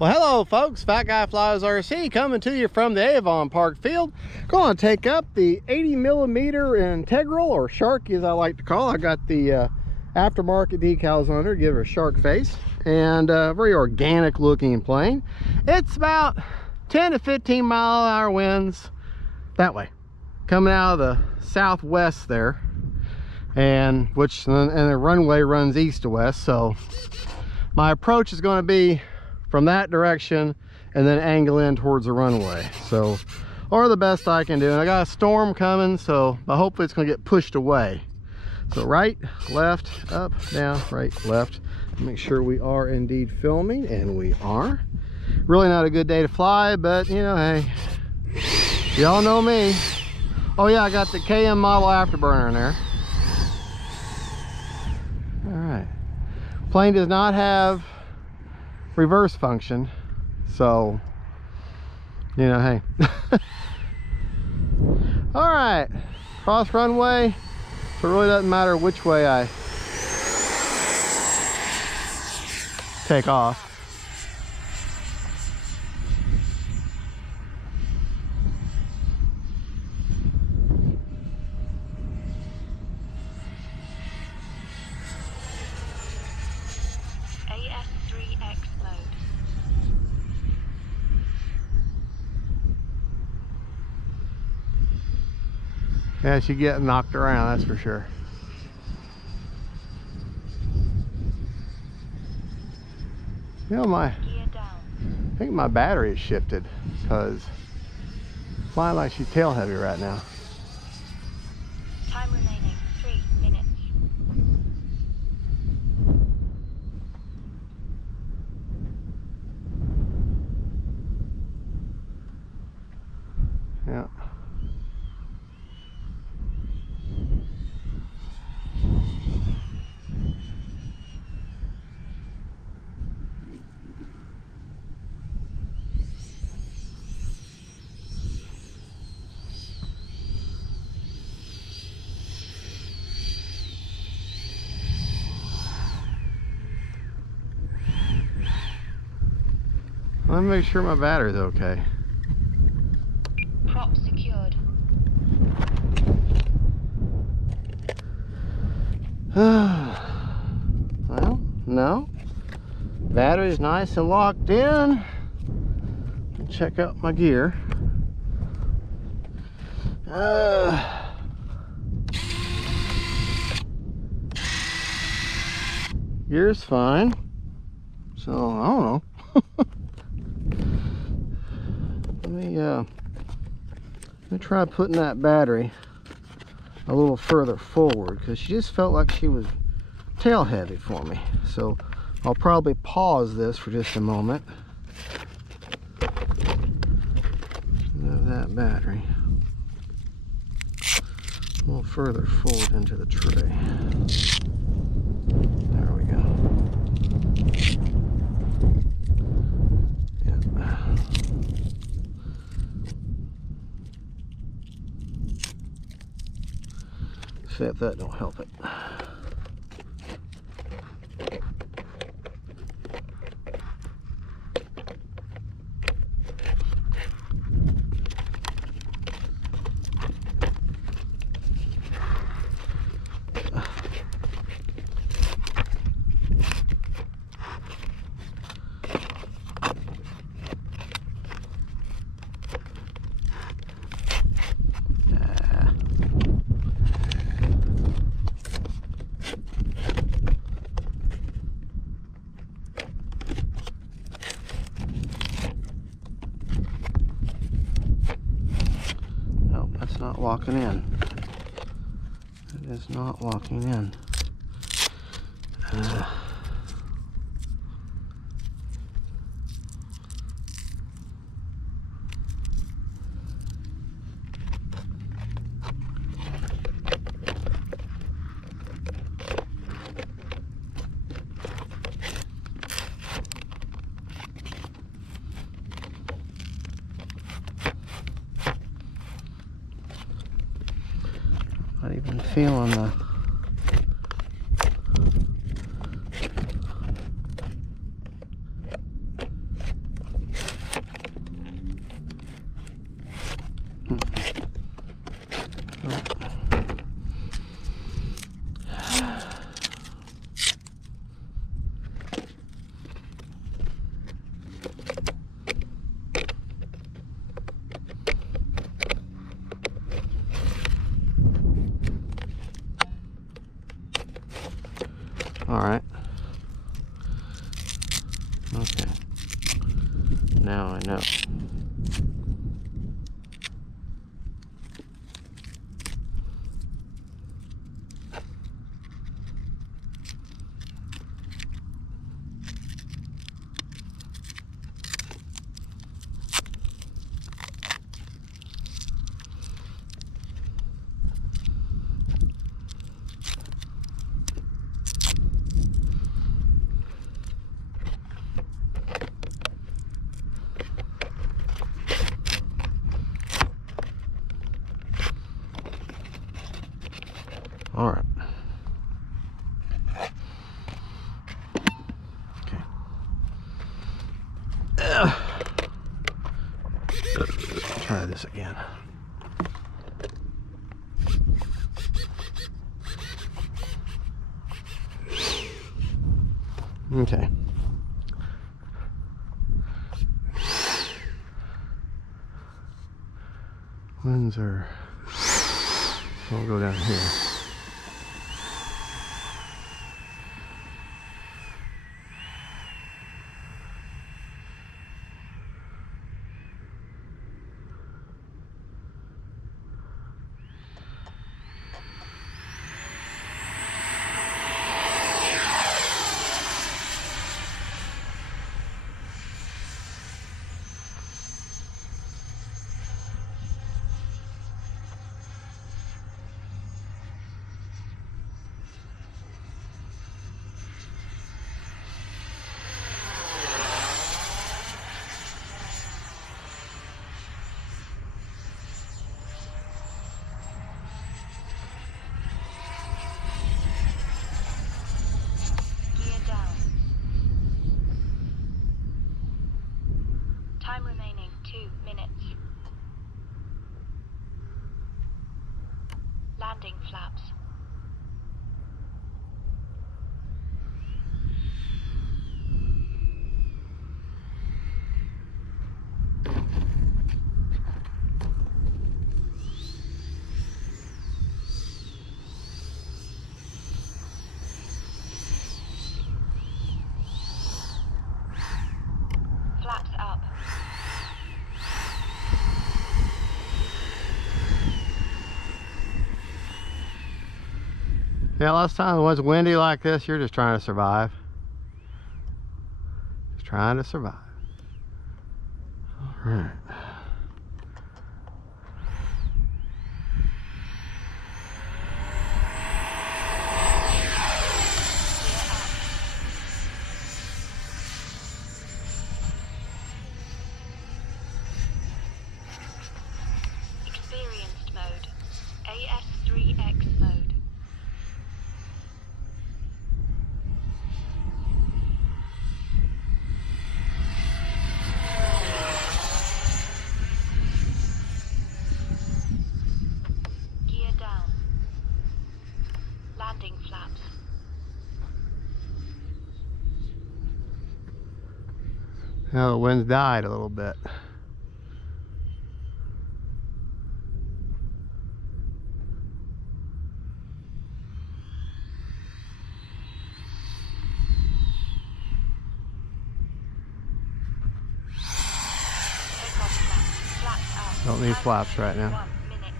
Well, hello folks, Fat Guy Flies RC coming to you from the Avon Park field. Going to take up the 80mm integral, or shark as I like to call. I got the aftermarket decals on her, give her a shark face, and very organic looking plane. It's about 10 to 15 mile-an-hour winds that way, coming out of the southwest there, and the runway runs east to west. So my approach is going to be from that direction and then angle in towards the runway, so, or the best I can do. And I got a storm coming, so hopefully it's going to get pushed away. So right, left, up, down, right, left. Make sure we are indeed filming, and we are. Really not a good day to fly, but you know, hey, y'all know me. Oh yeah, I got the KM model afterburner in there. All right, plane does not have reverse function, so you know, hey. All right, cross runway, so it really doesn't matter which way I take off. Yeah, she getting knocked around, that's for sure. You know, I think my battery is shifted, because flying like she's tail heavy right now. Time remaining 3 minutes. Yeah. Let me make sure my battery's okay. Prop secured. Well, no. Battery's nice and locked in. Check out my gear. Gear's fine. So, I don't know. Let me try putting that battery a little further forward, because she just felt like she was tail heavy for me. So I'll probably pause this for just a moment. Move that battery a little further forward into the tray. There we go. See if that don't help it. Not locking in. It is not locking in. Not even feeling the Okay. Now I know. All right. Okay. Try this again. Okay. Winds are, so we'll go down here. Gear down. Time remaining 2 minutes. Landing flaps. Flaps up. Yeah, last time it was windy like this, you're just trying to survive. Just trying to survive. All right. Experienced mode. AS3X mode. Gear down. Landing flaps. Now the wind's died a little bit. Takeoff flaps. Flaps up. Don't need Time flaps right remaining now. 1 minute.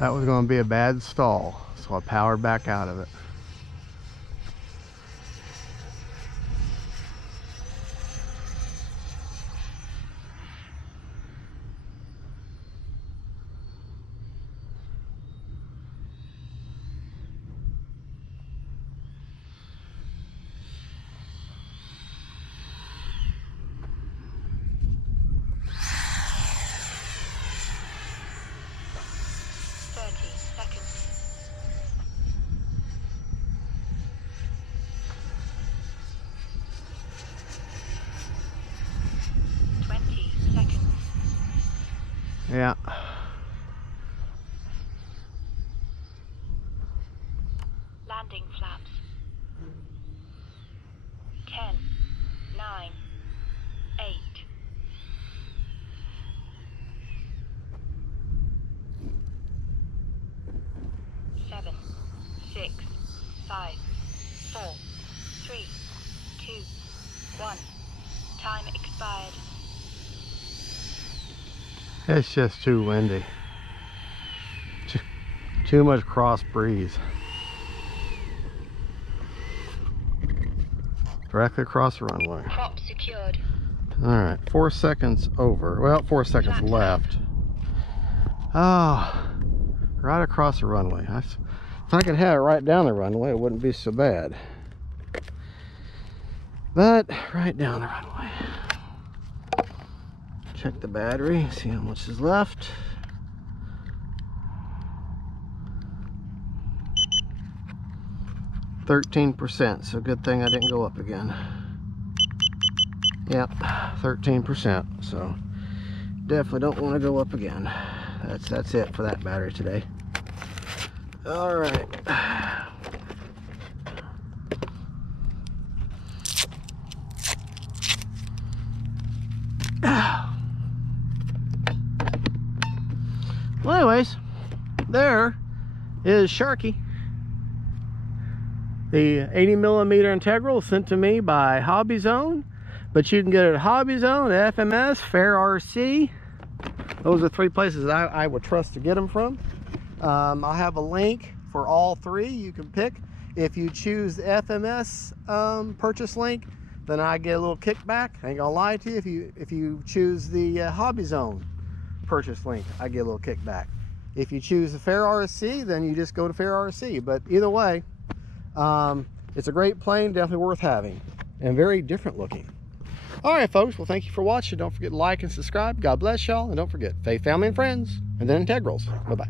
That was going to be a bad stall, so I powered back out of it. Yeah. Landing flaps. 10, 9, 8. Seven, 6, 5, 4, 3, 2, 1. Time expired. It's just too windy. Too much cross breeze. Directly across the runway. Prop secured. All right, 4 seconds over. Well, 4 seconds left. Oh, right across the runway. If I could have it right down the runway, it wouldn't be so bad. But right down the runway. Check the battery, see how much is left. %, so good thing I didn't go up again. Yep, 13%, so definitely don't want to go up again. That's it for that battery today. All right. Well, anyways, there is Sharky. The 80mm integral sent to me by Hobby Zone, but you can get it at Hobby Zone, FMS, FGFRC. Those are 3 places I would trust to get them from. I'll have a link for all 3 you can pick. If you choose the FMS purchase link, then I get a little kickback. I ain't gonna lie to you. If you choose the Hobby Zone purchase link, I get a little kickback. If you choose the FGFRC, then you just go to FGFRC. But either way, it's a great plane, definitely worth having, and very different looking. All right, folks, well, thank you for watching. Don't forget to like and subscribe. God bless y'all, and don't forget, faith, family, and friends, and then integrals. Bye-bye.